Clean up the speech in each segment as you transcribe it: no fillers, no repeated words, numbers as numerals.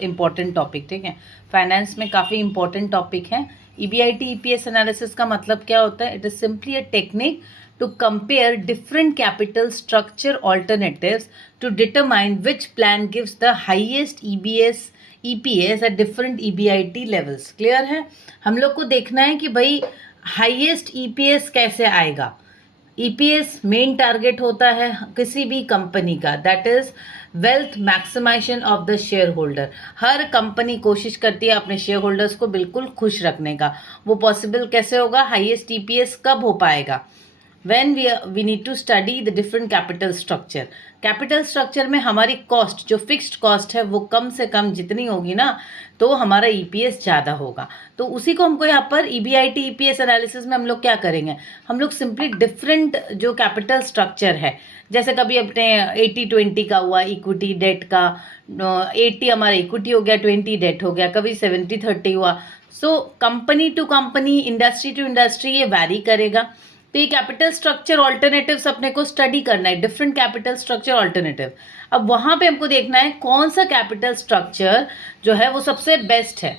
Important topic, ठीक है। Finance में काफ़ी इम्पॉर्टेंट टॉपिक है। ईबीआईटी ईपीएस एनालिसिस का मतलब क्या होता है? It is simply a technique to compare different capital structure alternatives to determine which plan gives the highest EPS at different EBIT levels. Clear है? हम लोग को देखना है कि भाई हाईएस्ट EPS कैसे आएगा। EPS मेन टारगेट होता है किसी भी कंपनी का, that is wealth maximisation of the shareholder. हर कंपनी कोशिश करती है अपने शेयर होल्डर्स को बिल्कुल खुश रखने का। वो पॉसिबल कैसे होगा? हाईएस्ट EPS कब हो पाएगा? when we need to study the different capital structure. Capital structure में हमारी कॉस्ट, जो फिक्स्ड कॉस्ट है, वो कम से कम जितनी होगी ना, तो हमारा ईपीएस ज़्यादा होगा। तो उसी को हमको यहाँ पर ईबीआईटी ईपीएस एनालिसिस में हम लोग क्या करेंगे? हम लोग सिंपली डिफरेंट जो कैपिटल स्ट्रक्चर है, जैसे कभी अपने 80-20 का हुआ इक्विटी डेट का, 80 हमारा इक्विटी हो गया, 20 डेट हो गया, कभी 70-30 हुआ। So company to company, industry to industry ये वैरी करेगा। तो ये कैपिटल स्ट्रक्चर ऑल्टरनेटिव्स अपने को स्टडी करना है, डिफरेंट कैपिटल स्ट्रक्चर ऑल्टरनेटिव। अब वहां पे हमको देखना है कौन सा कैपिटल स्ट्रक्चर जो है वो सबसे बेस्ट है,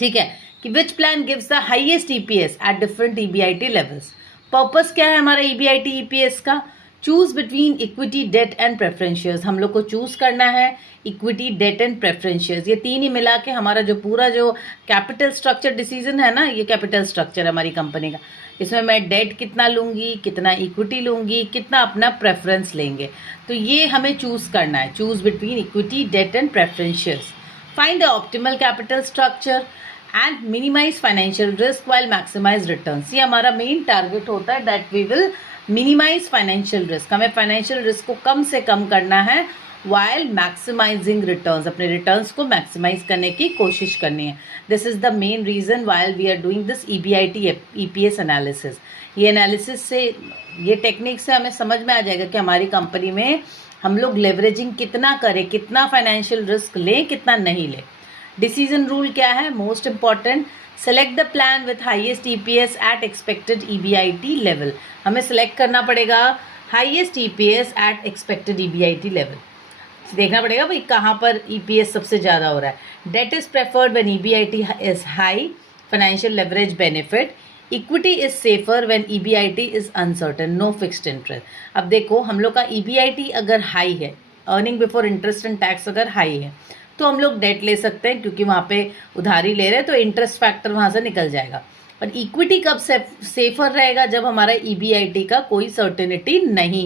ठीक है, कि which plan gives the highest EPS at different EBIT levels. Purpose क्या है हमारा ईबीआईटी ईपीएस का? Choose between equity, debt and preference shares. हम लोग को चूज करना है equity, debt and preference shares. ये तीन ही मिला के हमारा जो पूरा जो कैपिटल स्ट्रक्चर डिसीजन है ना, ये कैपिटल स्ट्रक्चर हमारी कंपनी का। इसमें मैं डेट कितना लूंगी, कितना इक्विटी लूंगी, कितना अपना प्रेफरेंस लेंगे, तो ये हमें चूज करना है। Choose between equity, debt and preference shares. Find the optimal capital structure and minimise financial risk while maximise returns. ये हमारा मेन टारगेट होता है, that we will minimise financial risk. हमें फाइनेंशियल रिस्क को कम से कम करना है वाइल मैक्सिमाइजिंग रिटर्न्स। अपने रिटर्न्स को मैक्सिमाइज करने की कोशिश करनी है। This is the main reason while we are doing this EBIT EPS analysis. ये एनालिसिस से, ये टेक्निक से हमें समझ में आ जाएगा कि हमारी कंपनी में हम लोग लेवरेजिंग कितना करें, कितना फाइनेंशियल रिस्क लें, कितना नहीं लें। डिसीजन रूल क्या है? Most important, select the plan with highest EPS at expected EBIT level. हमें सेलेक्ट करना पड़ेगा highest EPS at expected EBIT level. देखना पड़ेगा भाई कहाँ पर ईपीएस सबसे ज़्यादा हो रहा है। Debt is preferred when EBIT is high, financial leverage benefit. Equity is safer when EBIT is uncertain, no fixed interest. अब देखो हम लोग का ईबीआईटी अगर हाई है, earning before interest and tax अगर हाई है, तो हम लोग डेट ले सकते हैं, क्योंकि वहाँ पे उधारी ले रहे हैं तो इंटरेस्ट फैक्टर वहाँ से निकल जाएगा। और इक्विटी कब सेफर रहेगा? जब हमारा ईबीआईटी का कोई सर्टेनिटी नहीं है।